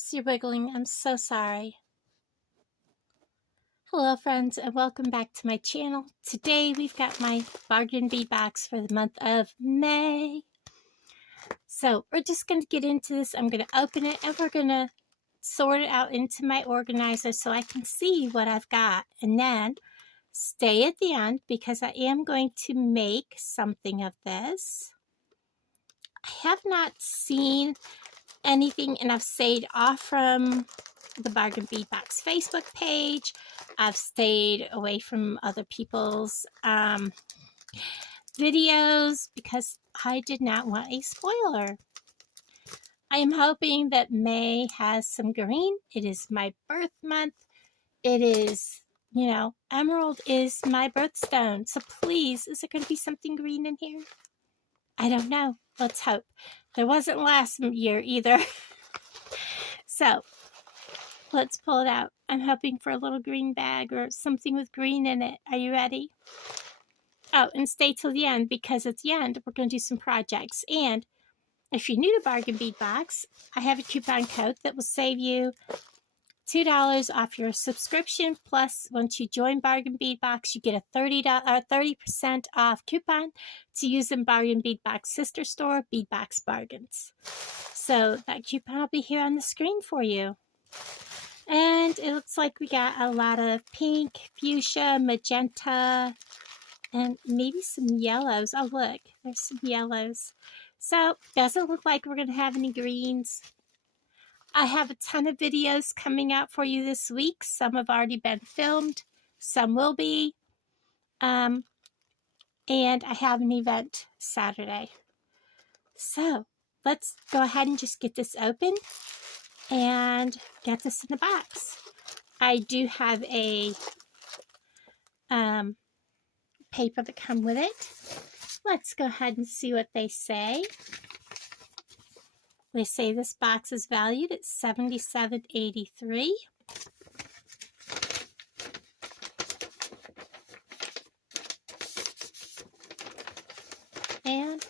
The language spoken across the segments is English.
Oops, you're wiggling. I'm so sorry. Hello friends and welcome back to my channel. Today we've got my bargain bead box for the month of May. So we're just going to get into this. I'm going to open it and we're going to sort it out into my organizer so I can see what I've got. And then stay at the end because I am going to make something of this. I have not seen anything and I've stayed off from the Bargain Bead Box Facebook page. I've stayed away from other people's videos because I did not want a spoiler. I am hoping that May has some green. It is my birth month. It is, you know, emerald is my birthstone. So please, is there going to be something green in here? I don't know. Let's hope. There wasn't last year either. So let's pull it out. I'm hoping for a little green bag or something with green in it. Are you ready? Oh, and stay till the end because at the end we're going to do some projects. And if you're new to Bargain Bead Box, I have a coupon code that will save you $2 off your subscription. Plus, once you join Bargain Bead Box, you get a 30% off coupon to use in Bargain Bead Box sister store, Bead Box Bargains. So that coupon will be here on the screen for you. And it looks like we got a lot of pink, fuchsia, magenta, and maybe some yellows. Oh, look, there's some yellows. So, doesn't look like we're going to have any greens. I have a ton of videos coming out for you this week. Some have already been filmed. Some will be. And I have an event Saturday. So, let's go ahead and just get this open and get this in the box. I do have a paper that come with it. Let's go ahead and see what they say. They say this box is valued at $77.83. And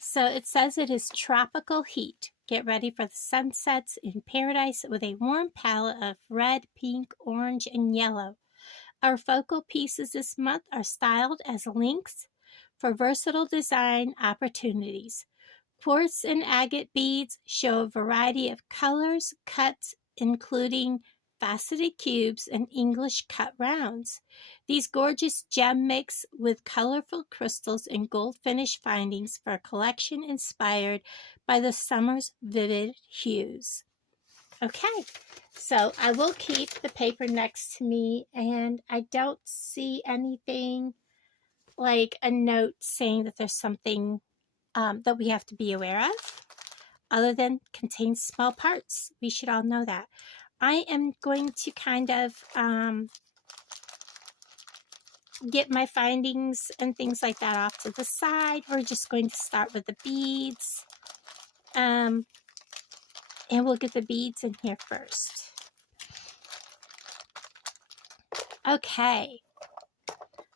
so it says it is tropical heat. Get ready for the sunsets in paradise with a warm palette of red, pink, orange, and yellow. Our focal pieces this month are styled as links for versatile design opportunities. Quartz and agate beads show a variety of colors, cuts, including faceted cubes and English cut rounds. These gorgeous gem mix with colorful crystals and gold finish findings for a collection inspired by the summer's vivid hues. Okay, so I will keep the paper next to me, and I don't see anything like a note saying that there's something that we have to be aware of, other than contains small parts. We should all know that. I am going to kind of get my findings and things like that off to the side. We're just going to start with the beads. And we'll get the beads in here first. Okay.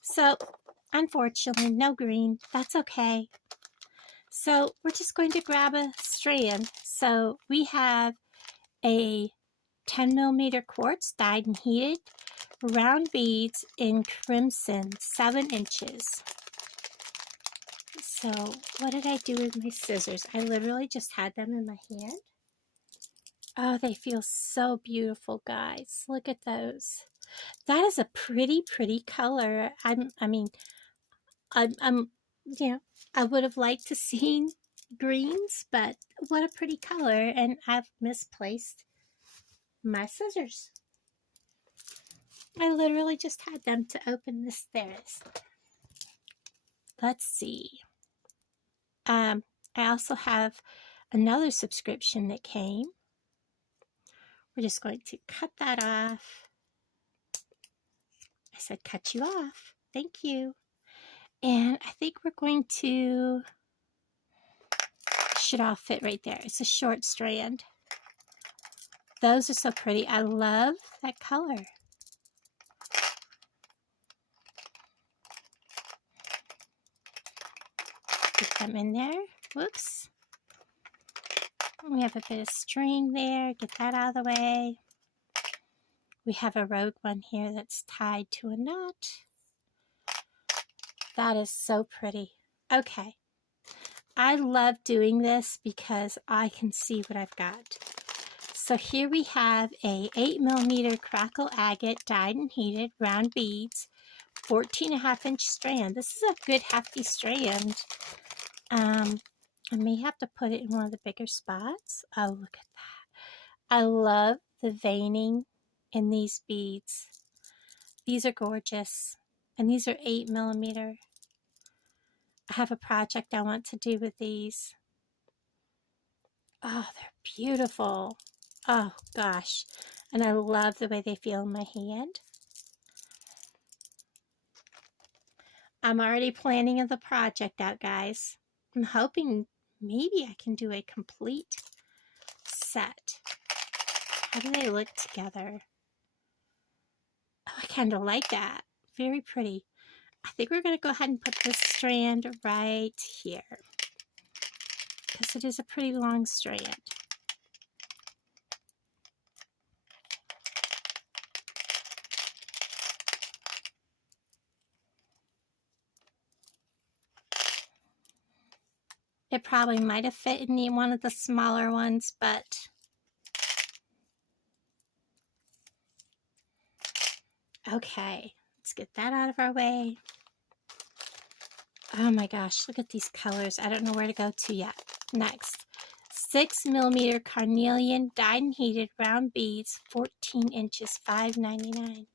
So, unfortunately, no green. That's okay. So, we're just going to grab a strand. So, we have a 10mm quartz dyed and heated round beads in crimson, 7 inches. So, what did I do with my scissors? I literally just had them in my hand. Oh, they feel so beautiful, guys. Look at those. That is a pretty, pretty color. I'm you know, I would have liked to seen greens, but what a pretty color. And I've misplaced my scissors. I literally just had them to open this. There it is. Let's see. I also have another subscription that came. We're just going to cut that off. I said cut you off. Thank you. And I think we're going to, should all fit right there. It's a short strand. Those are so pretty. I love that color. Get them in there. Whoops. We have a bit of string there. Get that out of the way. We have a rogue one here that's tied to a knot. That is so pretty. Okay. I love doing this because I can see what I've got. So here we have a 8mm crackle agate dyed and heated round beads, 14.5-inch strand. This is a good hefty strand. I may have to put it in one of the bigger spots. Oh, look at that. I love the veining in these beads. These are gorgeous. And these are 8mm. I have a project I want to do with these. Oh, they're beautiful. Oh, gosh. And I love the way they feel in my hand. I'm already planning the project out, guys. I'm hoping maybe I can do a complete set. How do they look together? Oh, I kind of like that. Very pretty. I think we're going to go ahead and put this strand right here, because it is a pretty long strand. It probably might have fit in one of the smaller ones, but okay, let's get that out of our way. Oh my gosh, look at these colors. I don't know where to go to yet. Next, 6mm carnelian dyed and heated round beads, 14 inches, $5.99.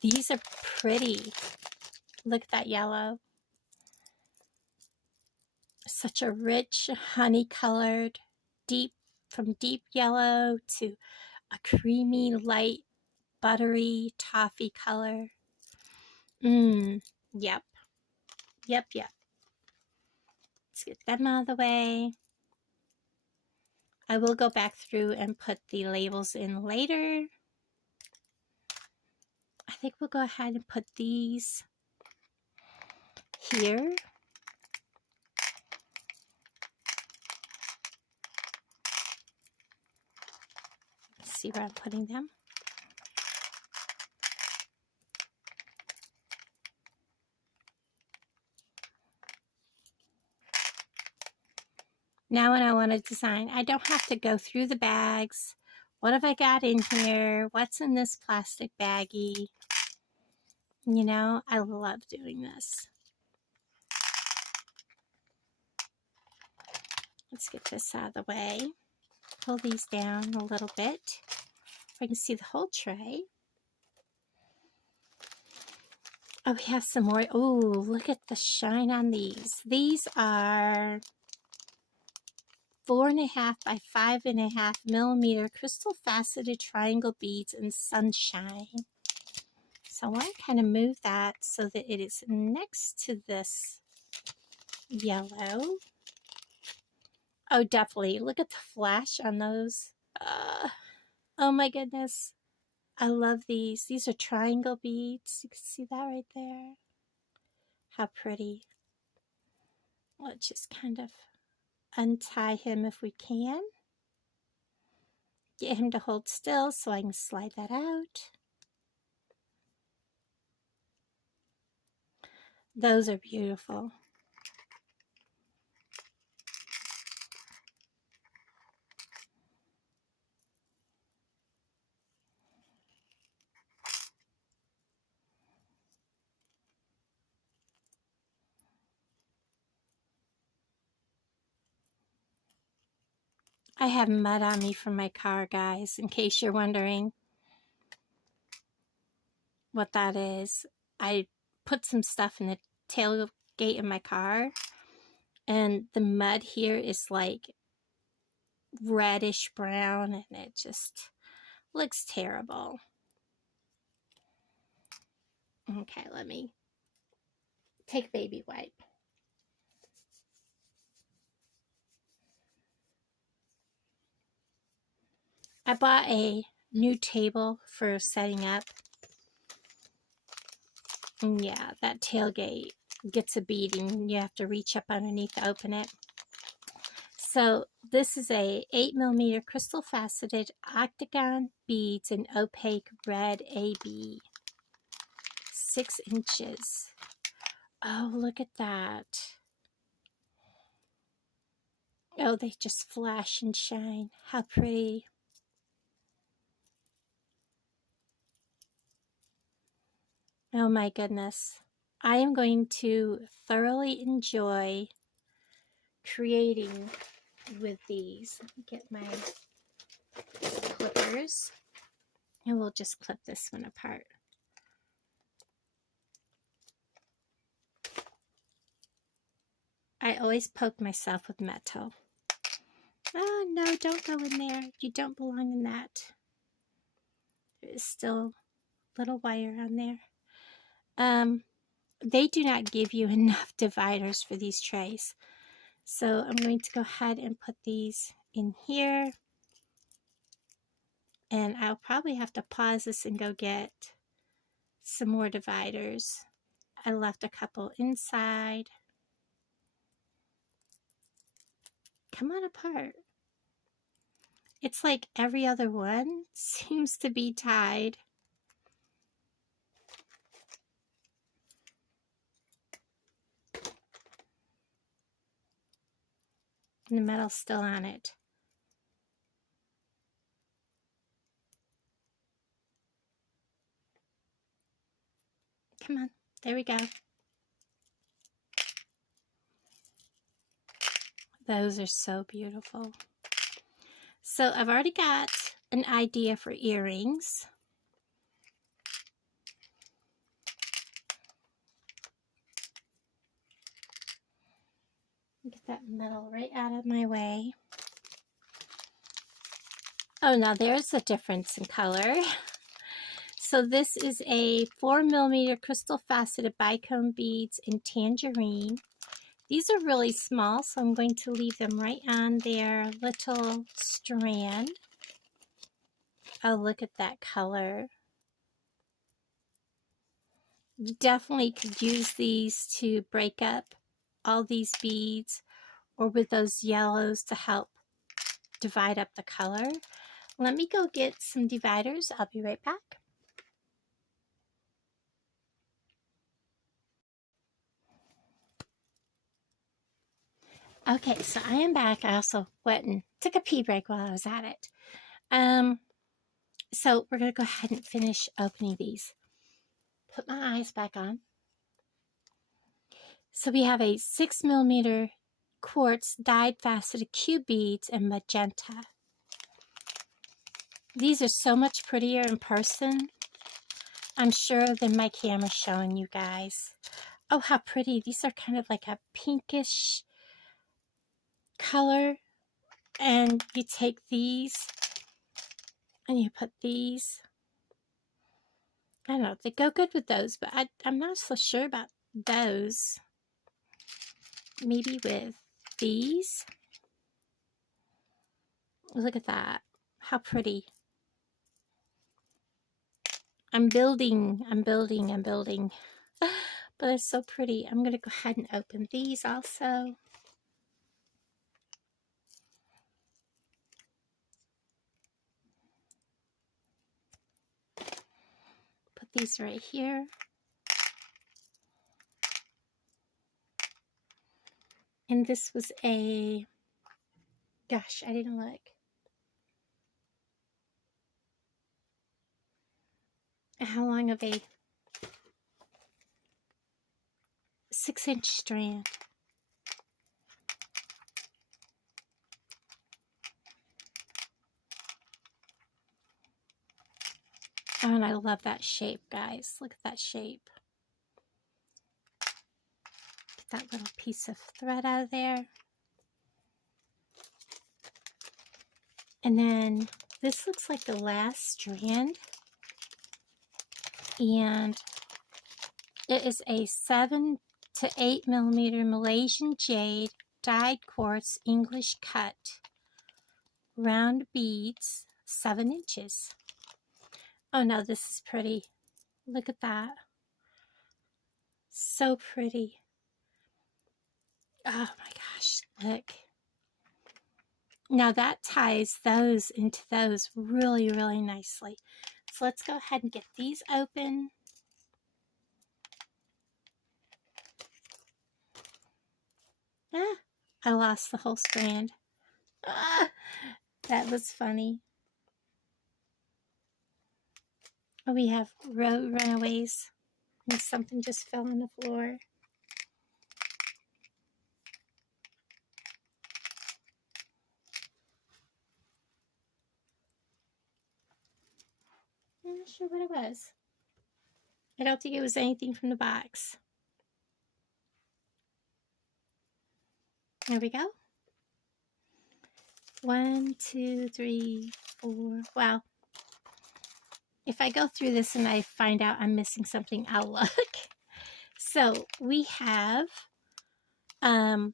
These are pretty. Look at that yellow. Such a rich honey colored, from deep yellow to a creamy, light, buttery toffee color. Yep. Yep. Let's get them out of the way. I will go back through and put the labels in later. I think we'll go ahead and put these here. Let's see where I'm putting them. Now when I want to design, I don't have to go through the bags. What have I got in here? What's in this plastic baggie? You know, I love doing this. Let's get this out of the way. Pull these down a little bit so I can see the whole tray. Oh, we have some more. Oh, look at the shine on these. These are 4.5 by 5.5mm crystal faceted triangle beads in sunshine. So I want to kind of move that so that it is next to this yellow. Oh, definitely. Look at the flash on those. Oh my goodness. I love these. These are triangle beads. You can see that right there. How pretty. Let's just kind of untie him if we can. Get him to hold still so I can slide that out. Those are beautiful. I have mud on me from my car, guys, in case you're wondering what that is. I put some stuff in the tailgate of my car, and the mud here is like reddish brown, and it just looks terrible. Okay, let me take baby wipe. I bought a new table for setting up. And yeah, that tailgate gets a beating. You have to reach up underneath to open it. So this is a 8mm crystal faceted Octagon Beads in opaque red AB. 6 inches. Oh, look at that. Oh, they just flash and shine. How pretty. Oh my goodness. I am going to thoroughly enjoy creating with these. Let me get my clippers and we'll just clip this one apart. I always poke myself with metal. Oh no, don't go in there. You don't belong in that. There is still a little wire on there. They do not give you enough dividers for these trays. So I'm going to go ahead and put these in here. And I'll probably have to pause this and go get some more dividers. I left a couple inside. Come on apart. It's like every other one seems to be tied. And the metal's still on it. Come on, there we go. Those are so beautiful. So I've already got an idea for earrings. Get that metal right out of my way. Oh, now there's a difference in color. So this is a 4mm crystal faceted bicone beads in tangerine. These are really small, so I'm going to leave them right on their little strand. Oh, look at that color. You definitely could use these to break up all these beads, or with those yellows to help divide up the color. Let me go get some dividers. I'll be right back. Okay, so I am back. I also went and took a pee break while I was at it. So we're going to go ahead and finish opening these. Put my eyes back on. So we have a 6mm quartz dyed faceted cube beads in magenta. These are so much prettier in person, I'm sure, than my camera showing you guys. Oh, how pretty. These are kind of like a pinkish color. And you take these and you put these. I don't know, they go good with those, but I'm not so sure about those. Maybe with these. Look at that. How pretty. I'm building. But it's so pretty. I'm going to go ahead and open these also. Put these right here. And this was a, gosh, I didn't look. How long of a 6-inch strand. Oh, and I love that shape, guys. Look at that shape. Get that little piece of thread out of there. And then this looks like the last strand. And it is a 7 to 8mm Malaysian jade dyed quartz English cut round beads, 7 inches. Oh no, this is pretty. Look at that. So pretty. Oh my gosh, look. Now that ties those into those really, really nicely. So let's go ahead and get these open. Ah, I lost the whole strand. Ah, that was funny. We have road runaways, and something just fell on the floor. I'm not sure what it was. I don't think it was anything from the box. There we go. 1, 2, 3, 4. Wow. If I go through this and I find out I'm missing something, I'll look. So we have 30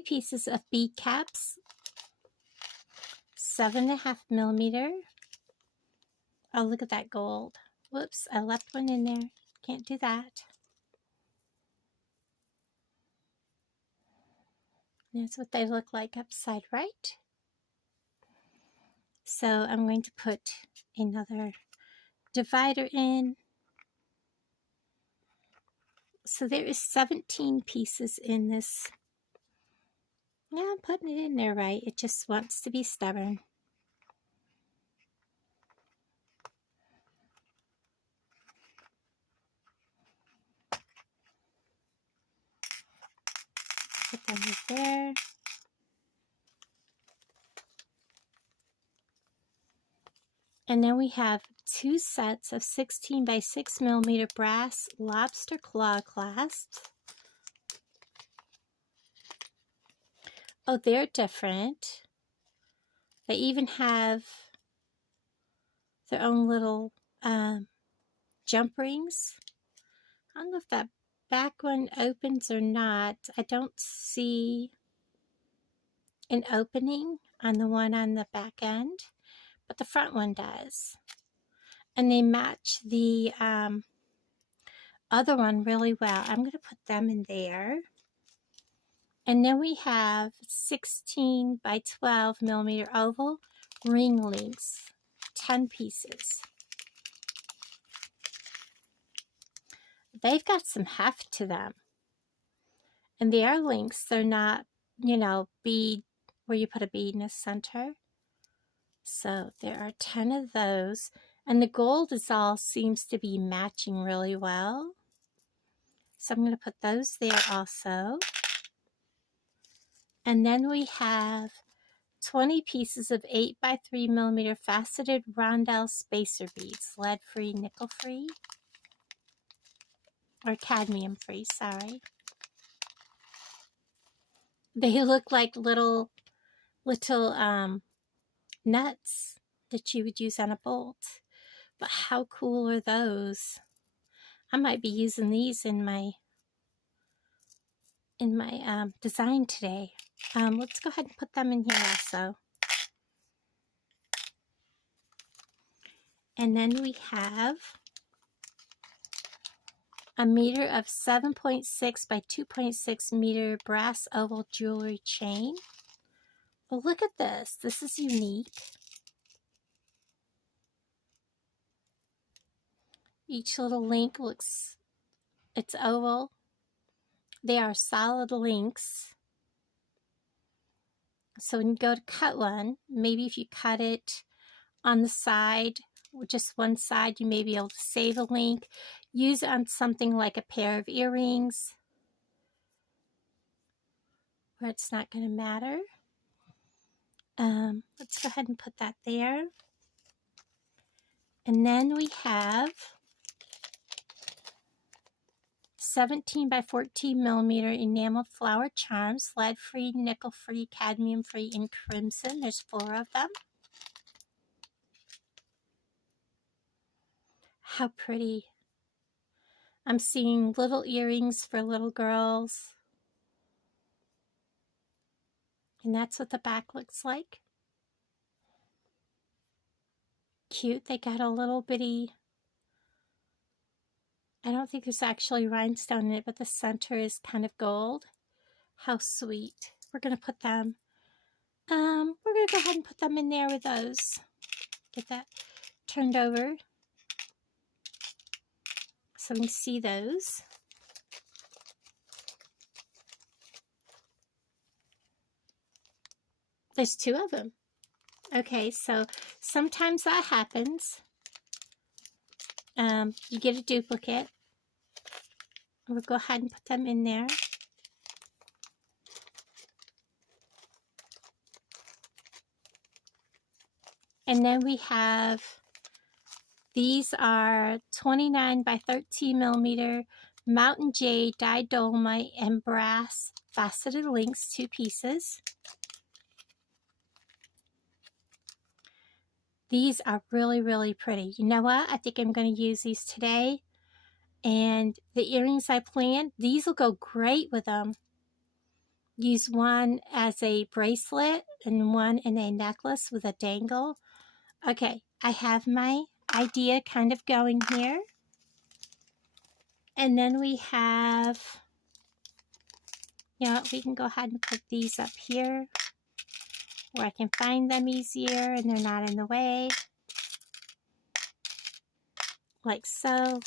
pieces of bead caps, 7.5 millimeter. Oh, look at that gold. Whoops, I left one in there. Can't do that. That's what they look like upside right. So I'm going to put another divider in. So there is 17 pieces in this. Yeah, I'm putting it in there right. It just wants to be stubborn. Put them right there. And then we have 2 sets of 16 by 6 millimeter brass lobster claw clasps. Oh, they're different. They even have their own little jump rings. I don't know if that back one opens or not. I don't see an opening on the one on the back end, but the front one does. And they match the other one really well. I'm going to put them in there. And then we have 16 by 12 millimeter oval ring links, 10 pieces. They've got some heft to them. And they are links. They're not, you know, bead where you put a bead in the center. So there are 10 of those. And the gold is all seems to be matching really well. So I'm going to put those there also. And then we have 20 pieces of 8 by 3 millimeter faceted rondelle spacer beads, lead-free, nickel-free, or cadmium-free, sorry. They look like little nuts that you would use on a bolt. But how cool are those? I might be using these in my design today. Let's go ahead and put them in here also. And then we have a meter of 7.6 by 2.6 meter brass oval jewelry chain. Oh, look at this. This is unique. Each little link looks, it's oval. They are solid links. So when you go to cut one, maybe if you cut it on the side, just one side, you may be able to save a link. Use it on something like a pair of earrings where it's not going to matter. Let's go ahead and put that there. And then we have 17 by 14 millimeter enameled flower charms, lead-free, nickel-free, cadmium-free, and crimson. There's 4 of them. How pretty. I'm seeing little earrings for little girls. And that's what the back looks like. Cute. They got a little bitty, I don't think there's actually rhinestone in it, but the center is kind of gold. How sweet. We're going to put them We're going to go ahead and put them in there with those. Get that turned over so we can see those. There's 2 of them. Okay, so sometimes that happens. You get a duplicate. We'll go ahead and put them in there. And then we have, these are 29 by 13 millimeter Mountain Jade dyed dolomite and brass faceted links, 2 pieces. These are really, really pretty. You know what? I think I'm going to use these today. And the earrings I planned, these will go great with them. Use one as a bracelet and one in a necklace with a dangle. Okay, I have my idea kind of going here. And then we have, you know, we can go ahead and put these up here where I can find them easier and they're not in the way. Like so.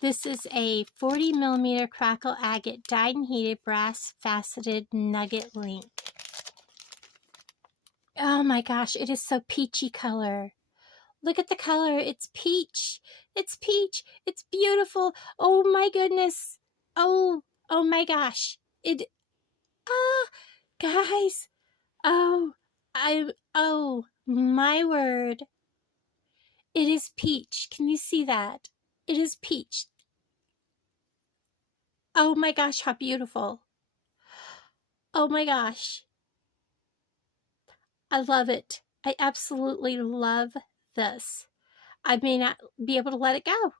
This is a 40 millimeter crackle agate dyed and heated brass faceted nugget link. Oh my gosh, it is so peachy color. Look at the color. It's peach. It's peach. It's beautiful. Oh my goodness. Oh my gosh. Guys. Oh my word. It is peach. Can you see that? It is peach. Oh my gosh, how beautiful. Oh my gosh. I love it. I absolutely love this. I may not be able to let it go.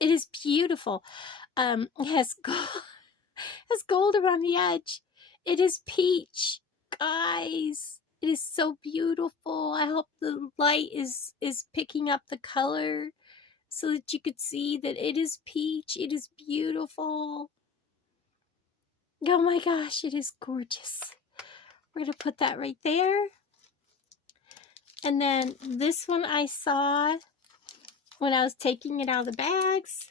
It is beautiful. It has gold around the edge. It is peach. Guys, it is so beautiful. I hope the light is picking up the color so that you could see that it is peach. It is beautiful. Oh my gosh, it is gorgeous. We're going to put that right there. And then this one I saw when I was taking it out of the bags.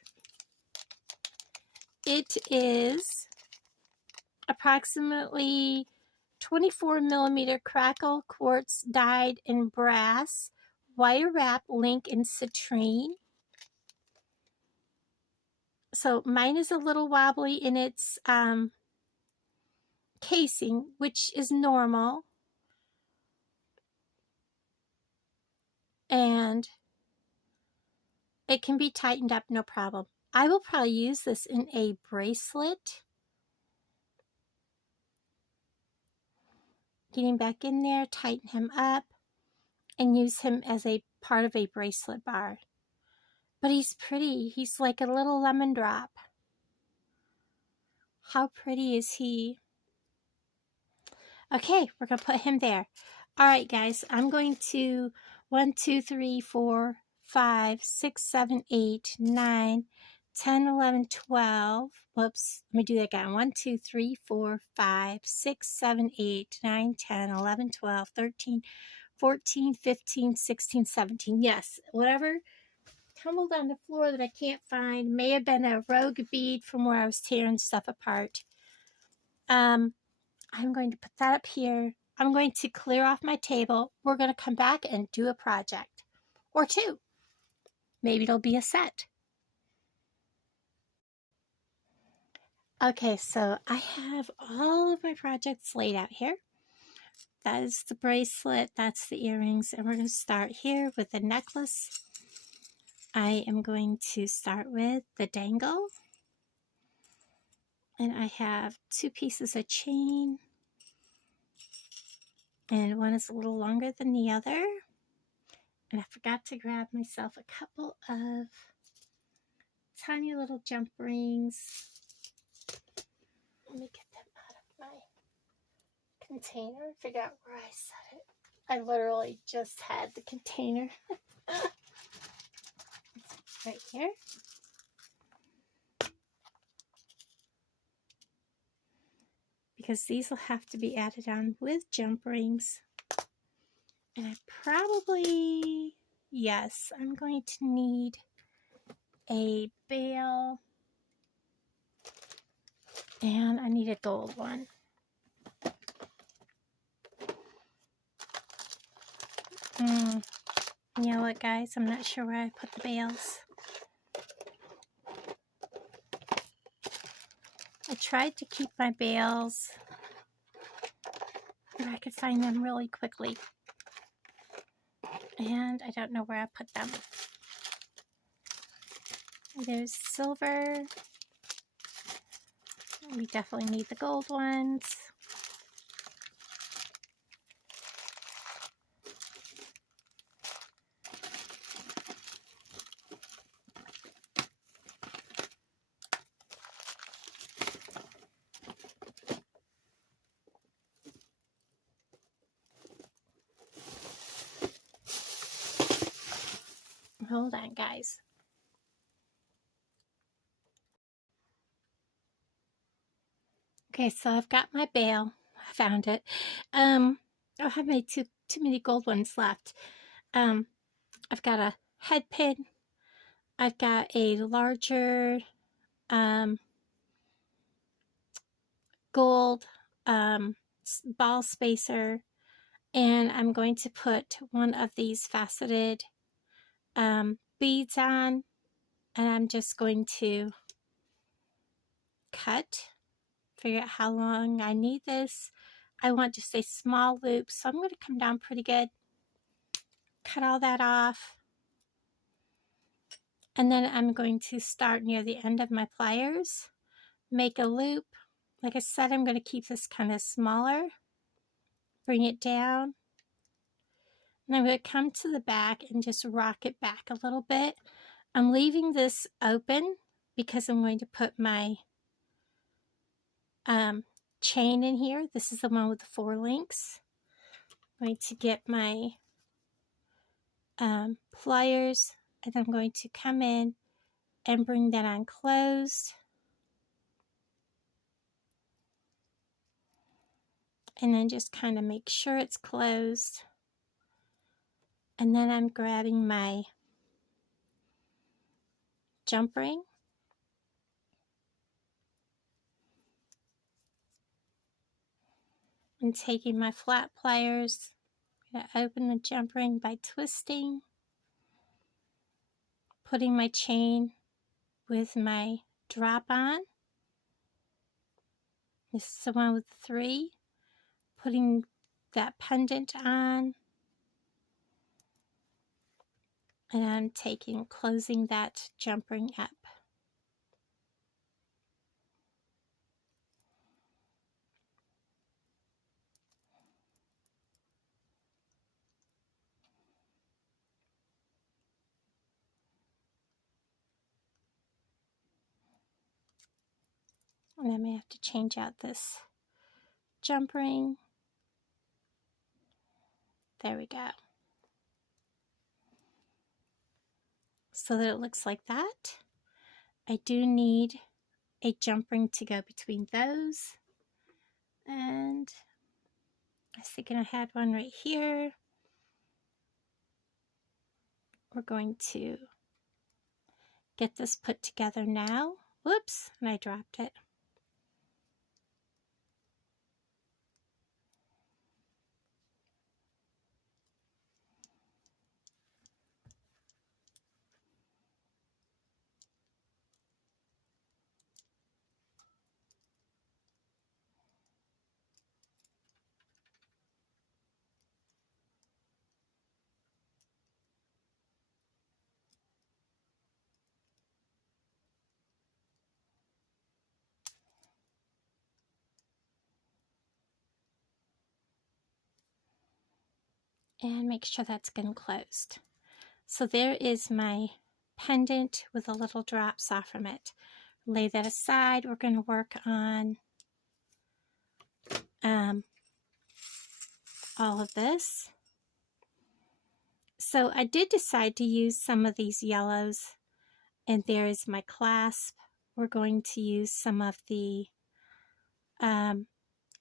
It is approximately 24 millimeter crackle quartz dyed in brass, wire wrap link in citrine. So mine is a little wobbly in its casing, which is normal. And it can be tightened up, no problem. I will probably use this in a bracelet. Getting back in there, tighten him up, and use him as a part of a bracelet bar. But he's pretty. He's like a little lemon drop. How pretty is he? Okay, we're going to put him there. All right, guys, I'm going to 1, 2, 3, 4, 5, 6, 7, 8, 9, 10, 11, 12. Whoops, let me do that again. 1, 2, 3, 4, 5, 6, 7, 8, 9, 10, 11, 12, 13, 14, 15, 16, 17. Yes, whatever tumbled on the floor that I can't find may have been a rogue bead from where I was tearing stuff apart. I'm going to put that up here. I'm going to clear off my table. We're going to come back and do a project or 2. Maybe it'll be a set. Okay, so I have all of my projects laid out here. That is the bracelet, that's the earrings, and we're going to start here with the necklace. I am going to start with the dangle. And I have 2 pieces of chain. And one is a little longer than the other. And I forgot to grab myself a couple of tiny little jump rings. Let me get them out of my container. Figure out where I set it. I literally just had the container. Right here. because these will have to be added on with jump rings. And I probably, yes, I'm going to need a bail, and I need a gold one. You know what, guys? I'm not sure where I put the bails. I tried to keep my bails where I could find them really quickly, and I don't know where I put them. There's silver. We definitely need the gold ones. Hold on, guys. Okay, so I've got my bail. I found it. I have made too many gold ones left. I've got a head pin. I've got a larger gold ball spacer, and I'm going to put one of these faceted beads on, and I'm just going to figure out how long I need this. I want just a small loop, so I'm going to come down pretty good, cut all that off, and then I'm going to start near the end of my pliers, make a loop. Like I said, I'm going to keep this kind of smaller, bring it down, and I'm going to come to the back and just rock it back a little bit. I'm leaving this open because I'm going to put my chain in here. This is the one with the 4 links. I'm going to get my pliers, and I'm going to come in and bring that on closed. And then just kind of make sure it's closed. And then I'm grabbing my jump ring. And taking my flat pliers, I'm going to open the jump ring by twisting, putting my chain with my drop on. This is the one with the 3. Putting that pendant on, and I'm closing that jump ring up. And I may have to change out this jump ring. There we go. So that it looks like that. I do need a jump ring to go between those. And I was thinking I had one right here. We're going to get this put together now. Whoops, and I dropped it. And make sure that's been closed. So there is my pendant with the little drops off from it. Lay that aside. We're going to work on all of this. So I did decide to use some of these yellows, and there is my clasp. We're going to use some of the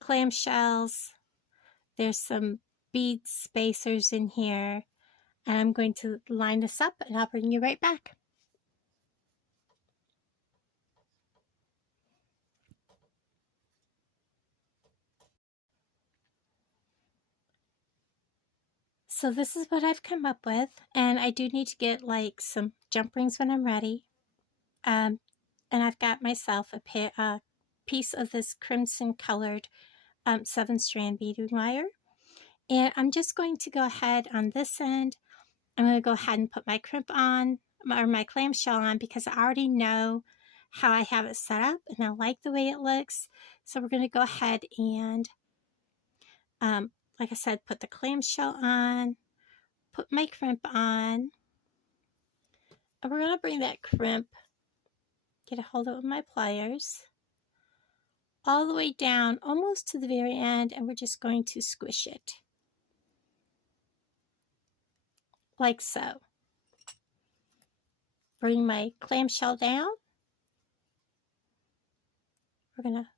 clamshells. There's some bead spacers in here. And I'm going to line this up and I'll bring you right back. So this is what I've come up with, and I do need to get like some jump rings when I'm ready. And I've got myself a piece of this crimson colored 7-strand beading wire, and I'm just going to go ahead on this end. I'm going to go ahead and put my crimp on, or my clamshell on, because I already know how I have it set up and I like the way it looks. So we're going to go ahead and like I said, put the clamshell on, put my crimp on, and we're going to bring that crimp, get a hold of it with my pliers, all the way down almost to the very end, and we're just going to squish it like so. Bring my clamshell down. We're going to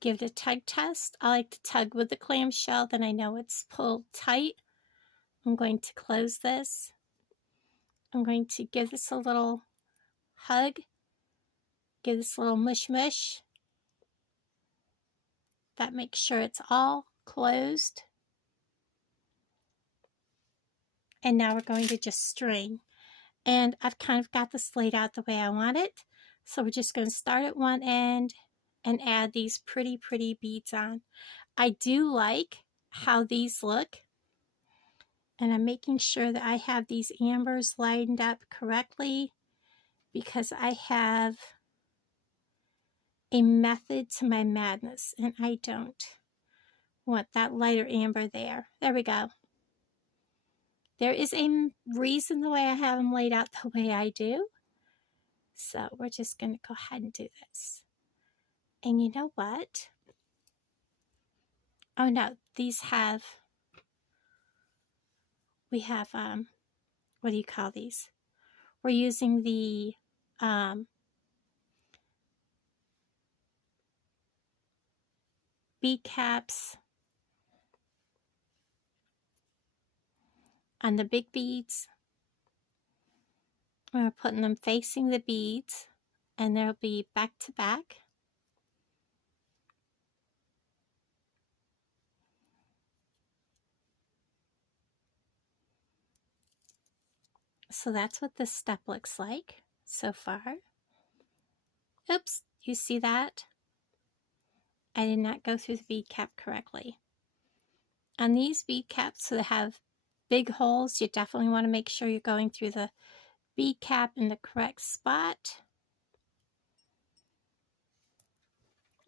give it a tug test. I like to tug with the clamshell, then I know it's pulled tight. I'm going to close this. I'm going to give this a little hug, give this a little mush mush. That makes sure it's all closed. And now we're going to just string. And I've kind of got this laid out the way I want it. So we're just going to start at one end and add these pretty, pretty beads on. I do like how these look. And I'm making sure that I have these ambers lined up correctly, because I have a method to my madness and I don't want that lighter amber there. There we go. There is a reason the way I have them laid out the way I do. So we're just going to go ahead and do this. And you know what? Oh no, these have, we have, what do you call these? We're using the bead caps on the big beads. We're putting them facing the beads, and they'll be back to back. So that's what this step looks like so far. Oops, you see that? I did not go through the bead cap correctly. On these bead caps that have big holes, you definitely want to make sure you're going through the bead cap in the correct spot.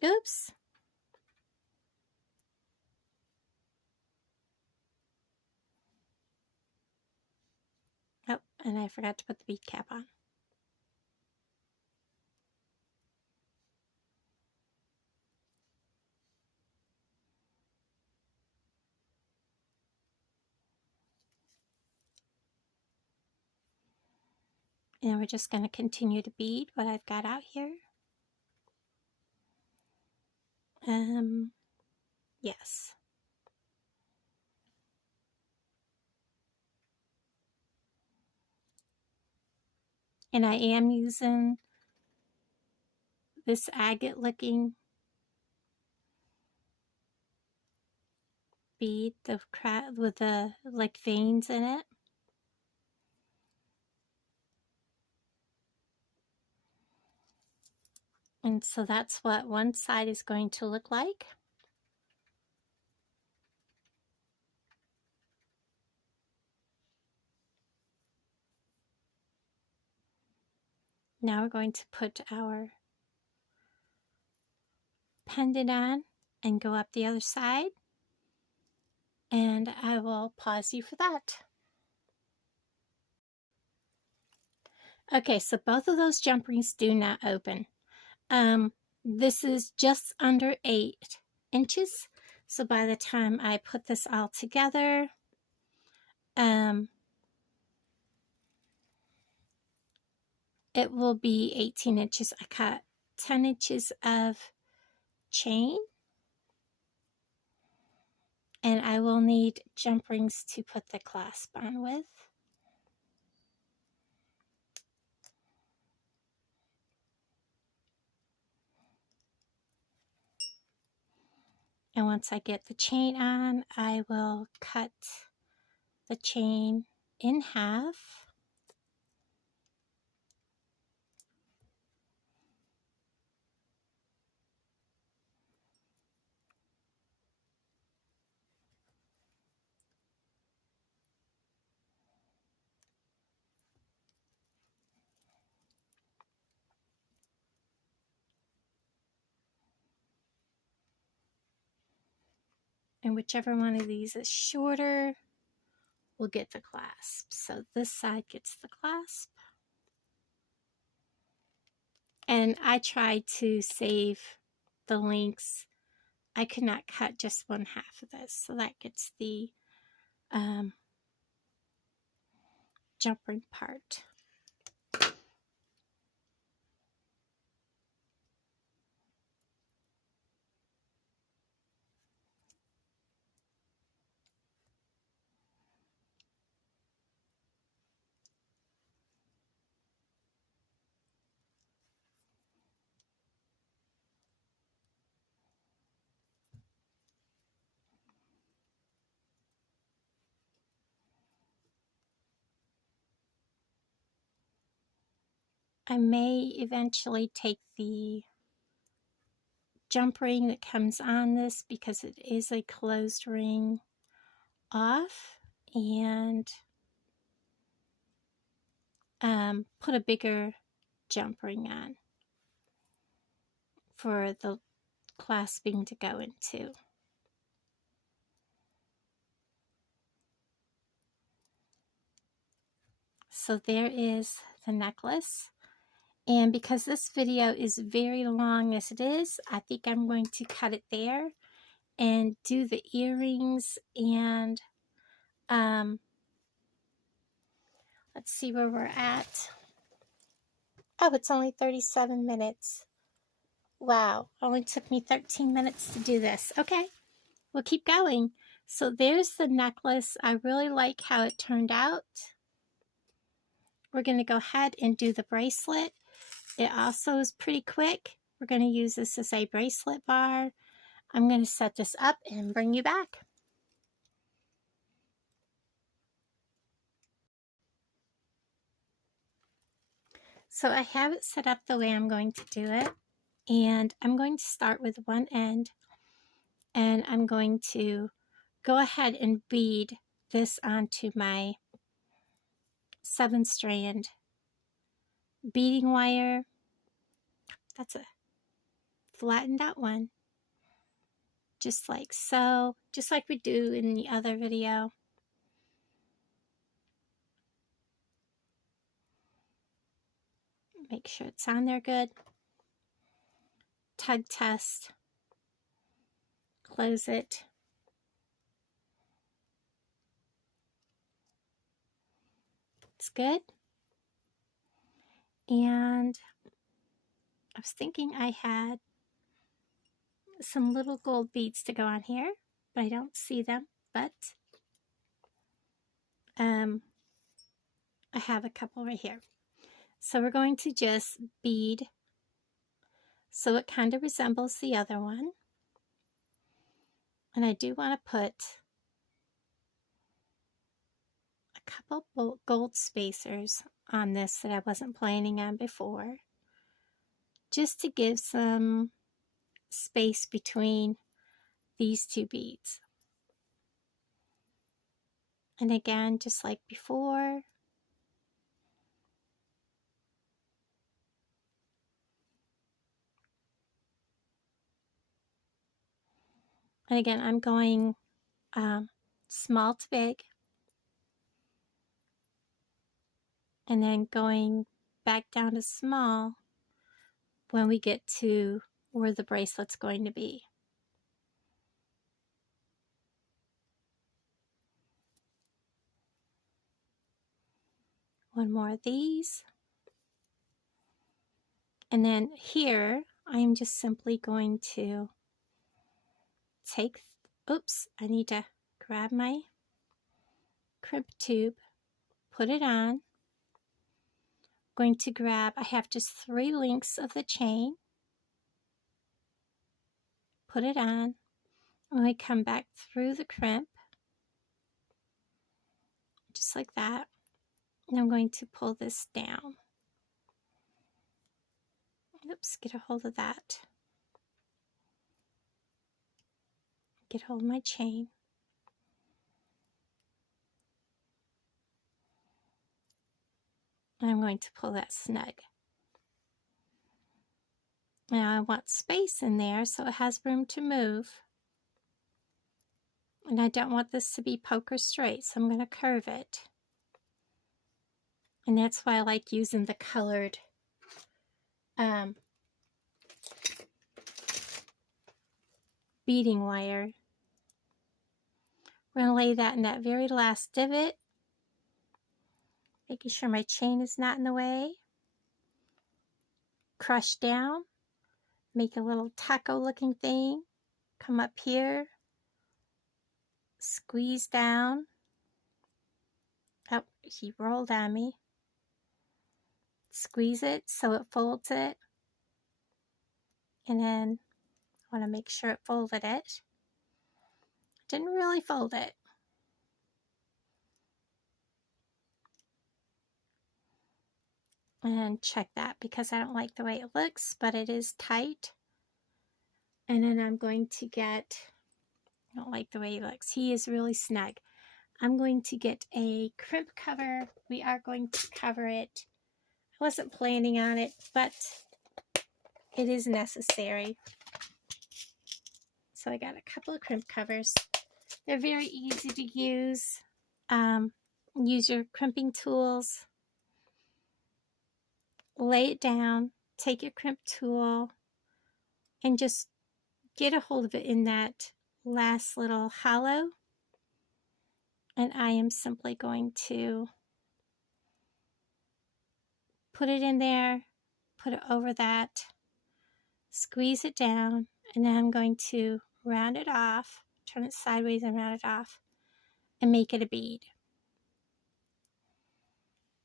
Oops. Oh, and I forgot to put the bead cap on. And we're just going to continue to bead what I've got out here. Yes. And I am using this agate looking bead with the like veins in it. And so that's what one side is going to look like. Now we're going to put our pendant on and go up the other side. And I will pause you for that. Okay, so both of those jump rings do not open. This is just under 8 inches. So by the time I put this all together, it will be 18 inches. I cut 10 inches of chain. And I will need jump rings to put the clasp on with. And once I get the chain on, I will cut the chain in half. And whichever one of these is shorter will get the clasp. So this side gets the clasp. And I tried to save the links. I could not cut just one half of this. So that gets the jump ring part. I may eventually take the jump ring that comes on this, because it is a closed ring, off, and put a bigger jump ring on for the clasping to go into. So there is the necklace. And because this video is very long as it is, I think I'm going to cut it there and do the earrings. And let's see where we're at. Oh, it's only 37 minutes. Wow, only took me 13 minutes to do this. Okay, we'll keep going. So there's the necklace. I really like how it turned out. We're going to go ahead and do the bracelet. It also is pretty quick. We're going to use this as a bracelet bar. I'm going to set this up and bring you back. So I have it set up the way I'm going to do it. And I'm going to start with one end. And I'm going to go ahead and bead this onto my 7-strand beading wire. That's a flattened out one. Just like so. Just like we do in the other video. Make sure it's on there good. Tug test. Close it. It's good. And I was thinking I had some little gold beads to go on here, but I don't see them. But I have a couple right here. So we're going to just bead so it kind of resembles the other one. And I do want to put a couple gold spacers on this that I wasn't planning on before, just to give some space between these two beads. And again, just like before, and again, I'm going small to big, and then going back down to small when we get to where the bracelet's going to be. One more of these. And then here, I'm just simply going to take, oops, I need to grab my crimp tube, put it on. I'm going to grab, I have just 3 links of the chain, put it on, and I come back through the crimp, just like that, and I'm going to pull this down. Oops, get a hold of that. Get hold of my chain. And I'm going to pull that snug. Now I want space in there so it has room to move. And I don't want this to be poker straight, so I'm going to curve it. And that's why I like using the colored beading wire. We're going to lay that in that very last divot, making sure my chain is not in the way. Crush down, make a little taco looking thing, come up here, squeeze down. Oh, he rolled on me. Squeeze it so it folds it. And then I want to make sure it folded it. Didn't really fold it. And check that because I don't like the way it looks, but it is tight. And then I'm going to get, I don't like the way he looks. He is really snug. I'm going to get a crimp cover. We are going to cover it. I wasn't planning on it, but it is necessary. So I got a couple of crimp covers. They're very easy to use. Use your crimping tools. Lay it down. Take your crimp tool and just get a hold of it in that last little hollow. And I am simply going to put it in there, put it over that, squeeze it down, and then I'm going to round it off, turn it sideways and round it off, and make it a bead.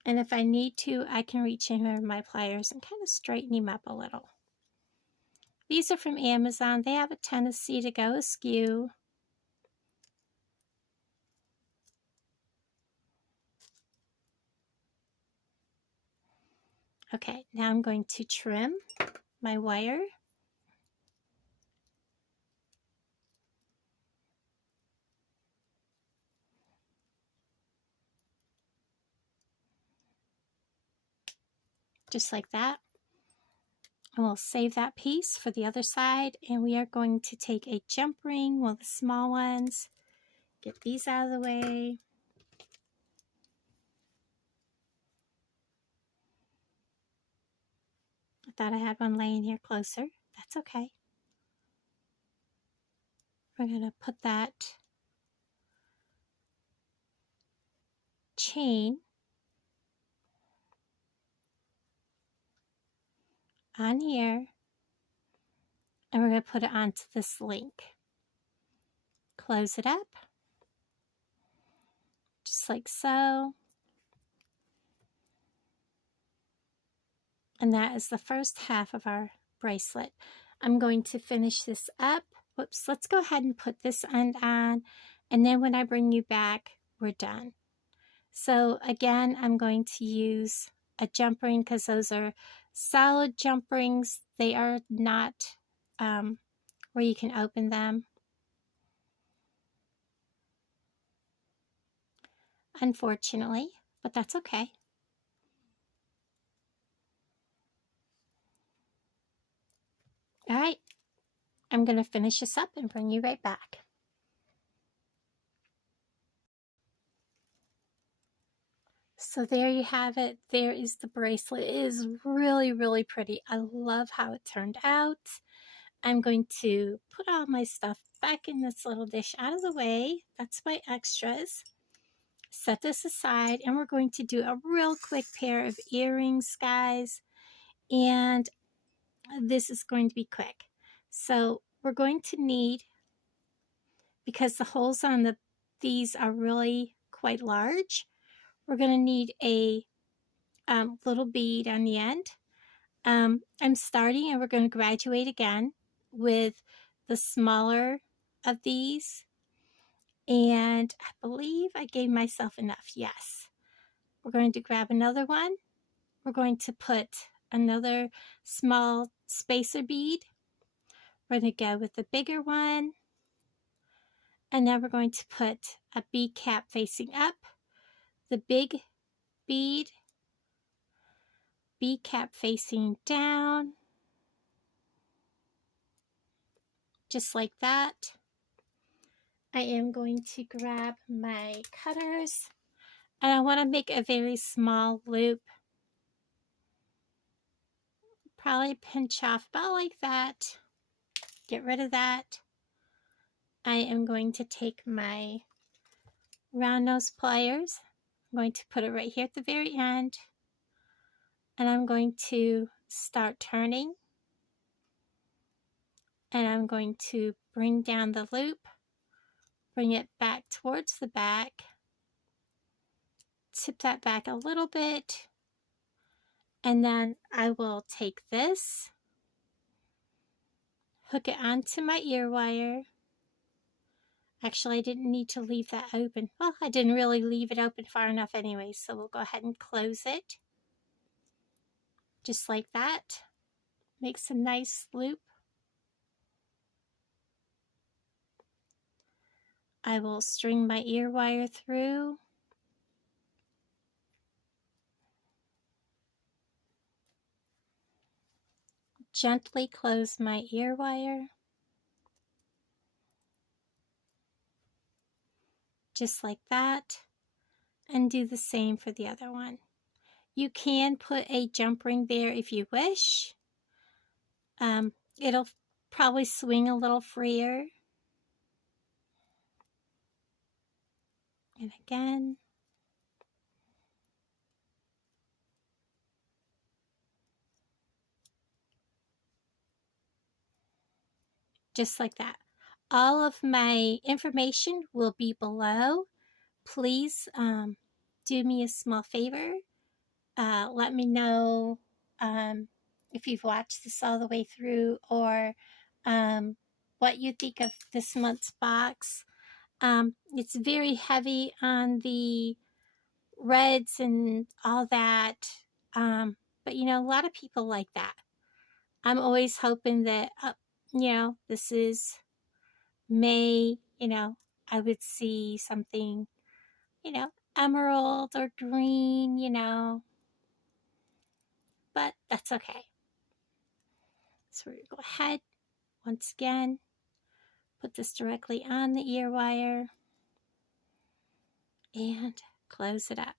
And if I need to, I can reach in with my pliers and kind of straighten him up a little. These are from Amazon. They have a tendency to go askew. Okay, now I'm going to trim my wire. Just like that. And we'll save that piece for the other side. And we are going to take a jump ring, one of the small ones. Get these out of the way. I thought I had one laying here closer. That's okay. We're going to put that chain on here, and we're going to put it onto this link. Close it up, just like so. And that is the first half of our bracelet. I'm going to finish this up. Whoops, let's go ahead and put this end on, and then when I bring you back, we're done. So again, I'm going to use a jump ring because those are solid jump rings. They are not where you can open them. Unfortunately, but that's okay. All right, I'm going to finish this up and bring you right back. So there you have it. There is the bracelet. It is really, really pretty. I love how it turned out. I'm going to put all my stuff back in this little dish out of the way. That's my extras. Set this aside, and we're going to do a real quick pair of earrings, guys. And this is going to be quick. So we're going to need, because the holes on the these are really quite large. We're going to need a little bead on the end. I'm starting, and we're going to graduate again with the smaller of these. And I believe I gave myself enough. Yes. We're going to grab another one. We're going to put another small spacer bead. We're going to go with the bigger one. And now we're going to put a bead cap facing up, the big bead, bead cap facing down, just like that. I am going to grab my cutters, and I want to make a very small loop. Probably pinch off about like that. Get rid of that. I am going to take my round nose pliers. I'm going to put it right here at the very end, and I'm going to start turning, and I'm going to bring down the loop, bring it back towards the back, tip that back a little bit, and then I will take this, hook it onto my ear wire. Actually, I didn't need to leave that open. Well, I didn't really leave it open far enough anyway, so we'll go ahead and close it. Just like that. Makes a nice loop. I will string my ear wire through. Gently close my ear wire. Just like that. And do the same for the other one. You can put a jump ring there if you wish. It'll probably swing a little freer. And again. Just like that. All of my information will be below. Please do me a small favor. Let me know if you've watched this all the way through, or what you think of this month's box. It's very heavy on the reds and all that, but you know, a lot of people like that. I'm always hoping that, you know, this is May, you know, I would see something, you know, emerald or green, you know, but that's okay. So we're going to go ahead, once again, put this directly on the ear wire and close it up.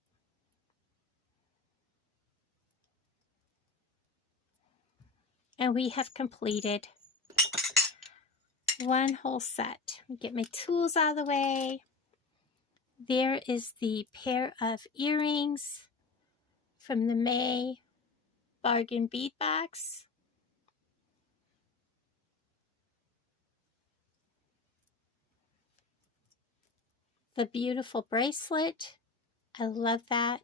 And we have completed one whole set. Get my tools out of the way. There is the pair of earrings from the May bargain bead box. The beautiful bracelet. I love that.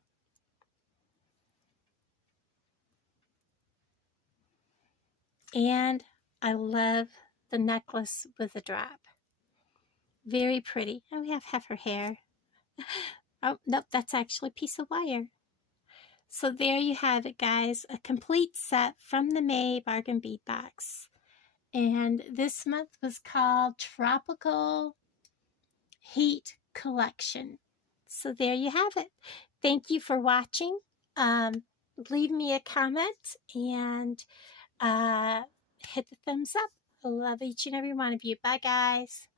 And I love the necklace with the drop. Very pretty. And we have heifer hair. Oh, nope, that's actually a piece of wire. So there you have it, guys. A complete set from the May bargain bead box. And this month was called Tropical Heat Collection. So there you have it. Thank you for watching. Leave me a comment and hit the thumbs up. I love each and every one of you. Bye, guys.